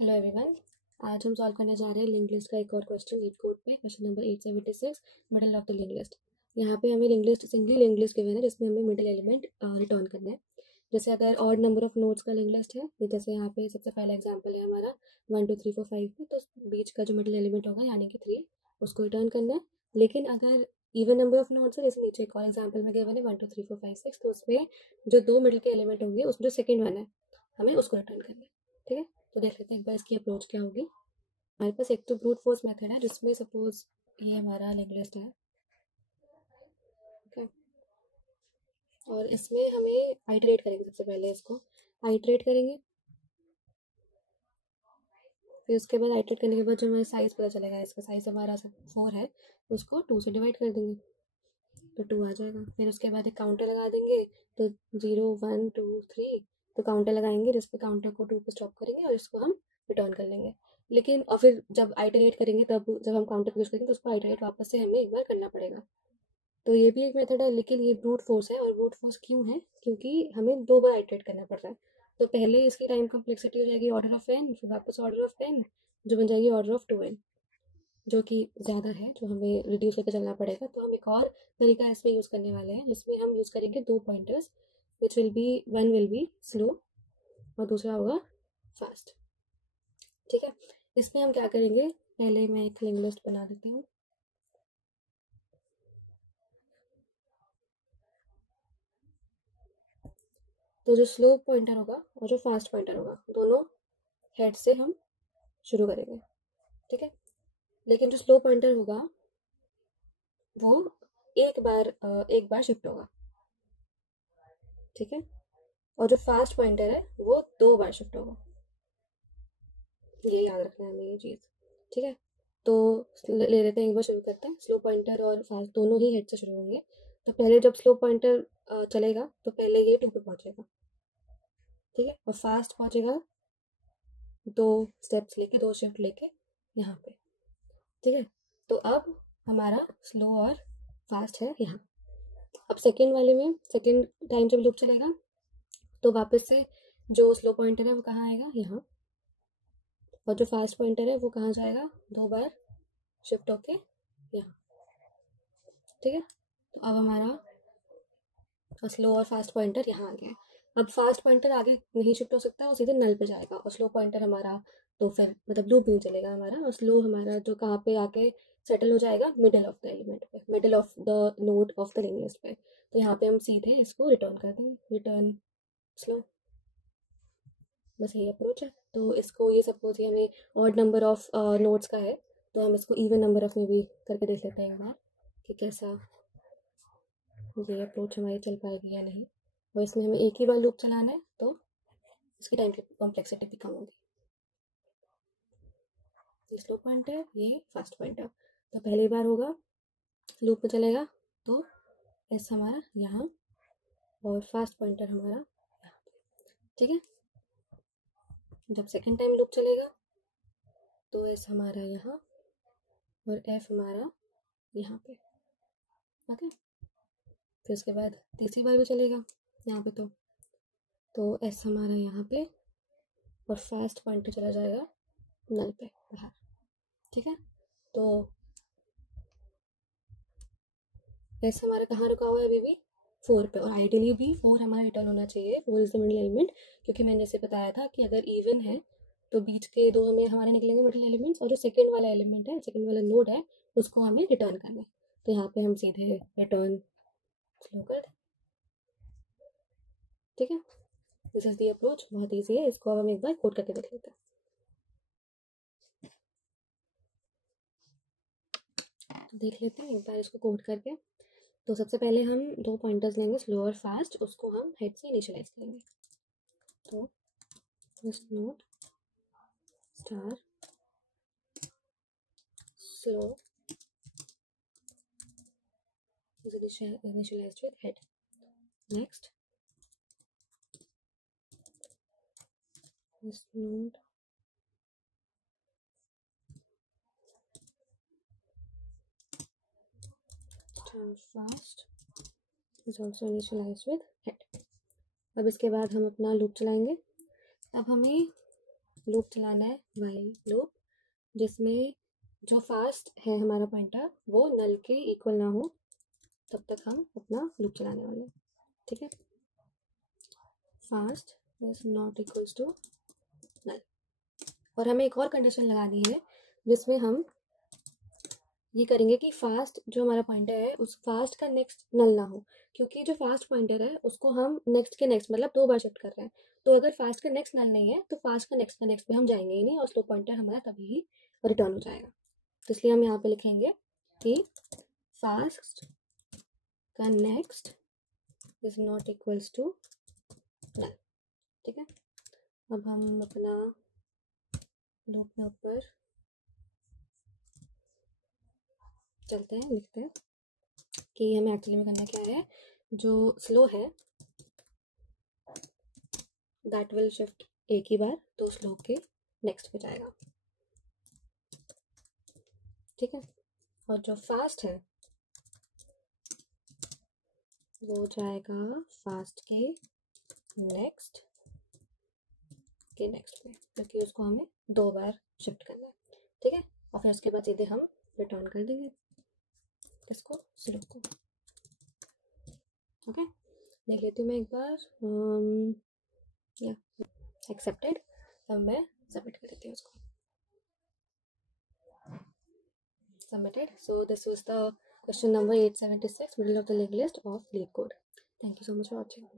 Hello everyone. आज हम solve करने जा रहे हैं लिंक लिस्ट का एक और क्वेश्चन लीड कोड पे, question number 876, middle of the link list. यहाँ पे हमें link list singly link list given है जिसमें हमें मिडिल एलिमेंट रिटर्न करना है। जैसे अगर ऑड नंबर ऑफ नोड्स का लिंक लिस्ट है, ये जैसे यहाँ पे सबसे पहला एग्जाम्पल है हमारा 1 2 3 4 5 में, तो बीच का जो मिडिल एलिमेंट होगा यानी कि 3, उसको रिटर्न करना है। लेकिन अगर इवन नंबर ऑफ नोड्स है, जैसे नीचे एक और एग्जाम्पल में गिवन है 1 2 3 4 5 6, तो उसमें जो दो मिडिल के एलिमेंट होंगे उसमें जो सेकेंड वन है हमें उसको रिटर्न करना है। ठीक है, तो देख लेते हैं एक बार इसकी अप्रोच क्या होगी। हमारे पास एक तो ब्रूट फोर्स मेथड है जिसमें सपोज ये हमारा लिंक लिस्ट है, ओके, और इसमें हमें आइटरेट करेंगे। सबसे पहले इसको आइटरेट करेंगे, फिर उसके बाद आइटरेट करने के बाद जो हमें साइज पता चलेगा, इसका साइज हमारा 4 है, उसको 2 से डिवाइड कर देंगे तो 2 आ जाएगा। फिर उसके बाद एक काउंटर लगा देंगे, तो 0 1 2 3, तो काउंटर लगाएंगे जिस पे काउंटर को 2 पे स्टॉप करेंगे और इसको हम रिटर्न कर लेंगे। लेकिन और फिर जब आइटरेट करेंगे, तब जब हम काउंटर यूज करेंगे तो उसको आइटरेट वापस से हमें एक बार करना पड़ेगा। तो ये भी एक मेथड है, लेकिन ये ब्रूट फोर्स है। और ब्रूट फोर्स क्यों है? क्योंकि हमें 2 बार आइटरेट करना पड़ रहा है। तो पहले इसकी टाइम कॉम्प्लेक्सिटी हो जाएगी ऑर्डर ऑफ एन, फिर वापस ऑर्डर ऑफ एन, जो बन जाएगी ऑर्डर ऑफ 2n, जो कि ज़्यादा है, जो हमें रिड्यूस करके चलना पड़ेगा। तो हम एक और तरीका इसमें यूज़ करने वाले हैं जिसमें हम यूज़ करेंगे 2 pointers, which will be one will be slow और दूसरा होगा फास्ट। ठीक है, इसमें हम क्या करेंगे, पहले मैं एक लिंक लिस्ट बना देती हूँ। तो जो स्लो पॉइंटर होगा और जो फास्ट पॉइंटर होगा, दोनों हेड से हम शुरू करेंगे। ठीक है, लेकिन जो स्लो पॉइंटर होगा वो एक बार शिफ्ट होगा। ठीक है, और जो फास्ट पॉइंटर है वो 2 बार शिफ्ट होगा। ये याद रखना है हमें ये चीज़। ठीक है, तो ले लेते हैं, एक बार शुरू करते हैं। स्लो पॉइंटर और फास्ट दोनों ही हेड से शुरू होंगे। तो पहले जब स्लो पॉइंटर चलेगा तो पहले ये 2 पे पहुंचेगा। ठीक है, और फास्ट पहुंचेगा 2 स्टेप्स लेके, 2 शिफ्ट लेके यहाँ पे। ठीक है, तो अब हमारा स्लो और फास्ट है यहाँ। अब सेकेंड वाले में सेकेंड टाइम जब लूप चलेगा तो वापस से जो स्लो पॉइंटर है वो कहाँ आएगा, यहाँ, और जो फास्ट पॉइंटर है वो कहाँ जाएगा, 2 बार शिफ्ट होके यहाँ। ठीक है, तो अब हमारा स्लो और फास्ट पॉइंटर यहाँ आ गया। अब फास्ट पॉइंटर आगे नहीं शिफ्ट हो सकता, वो सीधे नल पे जाएगा, और स्लो पॉइंटर हमारा तो फिर मतलब लूप नहीं चलेगा हमारा, और स्लो हमारा जो कहाँ पे आके सेटल हो जाएगा, मिडिल ऑफ द एलिमेंट पे, middle of the node of the link list पे। तो यहाँ पे हम सीधे इसको रिटर्न कर देंगे, रिटर्न स्लो। बस यही अप्रोच है। तो इसको ये सपोज ये हमें ऑड नंबर ऑफ नोड्स का है, तो हम इसको इवन नंबर ऑफ में भी करके देख लेते हैं एक बार कि कैसा ये अप्रोच हमारी चल पाएगी या नहीं। और इसमें हमें एक ही बार लूप चलाना है तो इसकी टाइम कॉम्प्लेक्सिटी भी कम होगी। ये स्लो पॉइंटर, ये फास्ट पॉइंटर। तो पहली बार होगा लूप में चलेगा तो एस हमारा यहाँ, और फास्ट पॉइंटर हमारा यहाँ। ठीक है, जब सेकेंड टाइम लूप चलेगा तो एस हमारा यहाँ और एफ हमारा यहाँ पे। ओके, फिर उसके बाद तीसरी बार भी चलेगा यहाँ पे, तो एस हमारा यहाँ पे और फास्ट पॉइंटर चला जाएगा नल पे बाहर। ठीक है, तो एस हमारा कहाँ रुका हुआ है अभी भी, 4 पे, और आइडियली भी 4 हमारा रिटर्न होना चाहिए, 4 इज द मिडिल एलिमेंट, क्योंकि मैंने जैसे बताया था कि अगर इवन है तो बीच के 2 हमें हमारे निकलेंगे मिडिल एलिमेंट्स, और जो सेकेंड वाला एलिमेंट है, सेकेंड वाला नोड है, उसको हमें रिटर्न करना है। तो यहाँ पे हम सीधे रिटर्न स्लो कर दें। ठीक है, दिस इज द अप्रोच, बहुत ईजी है। इसको अब हम एक बार कोड करके देख लेते हैं। तो देख लेते हैं एक बार इसको कोड करके। तो सबसे पहले हम 2 पॉइंटर्स लेंगे, स्लो और फास्ट, उसको हम हेड से इनिशियलाइज करेंगे। तो this node star slow is initialized with head. Next, this node star fast is also initialized with head. अब इसके बाद हम अपना लूप चलाएंगे। अब हमें लूप चलाना है, वाइल लूप, जिसमें जो फास्ट है हमारा पॉइंटर वो नल के इक्वल ना हो, तब तक हम अपना लूप चलाने वाले हैं। ठीक है, fast is not equals to null. और हमें एक और कंडीशन लगानी है जिसमें हम ये करेंगे कि फास्ट जो हमारा पॉइंटर है उस फास्ट का नेक्स्ट नल ना हो, क्योंकि जो फास्ट पॉइंटर है उसको हम नेक्स्ट के नेक्स्ट मतलब 2 बार शिफ्ट कर रहे हैं। तो अगर फास्ट का नेक्स्ट नल नहीं है तो फास्ट का नेक्स्ट पे हम जाएंगे ही नहीं और स्लो पॉइंटर हमारा तभी ही रिटर्न हो जाएगा। तो इसलिए हम यहाँ पे लिखेंगे कि फास्ट का next is not equals to null. ठीक है, अब हम अपना लूप में ऊपर चलते हैं, लिखते हैं कि हमें एक्चुअली में करना क्या है। जो स्लो है दैट विल शिफ्ट एक ही बार, तो स्लो के नेक्स्ट पे जाएगा। ठीक है, और जो फास्ट है वो जाएगा फास्ट के नेक्स्ट पे, क्योंकि उसको हमें 2 बार शिफ्ट करना है। ठीक है, और फिर उसके बाद सीधे हम रिटर्न कर देंगे इसको स्लो को। ओके, देख लेती हूँ मैं एक बार। या एक्सेप्टेड। अब मैं सबमिट कर देती हूँ उसको। Submitted. So this was the question number 876, middle of the leg list of LeetCode. Thank you so much for watching.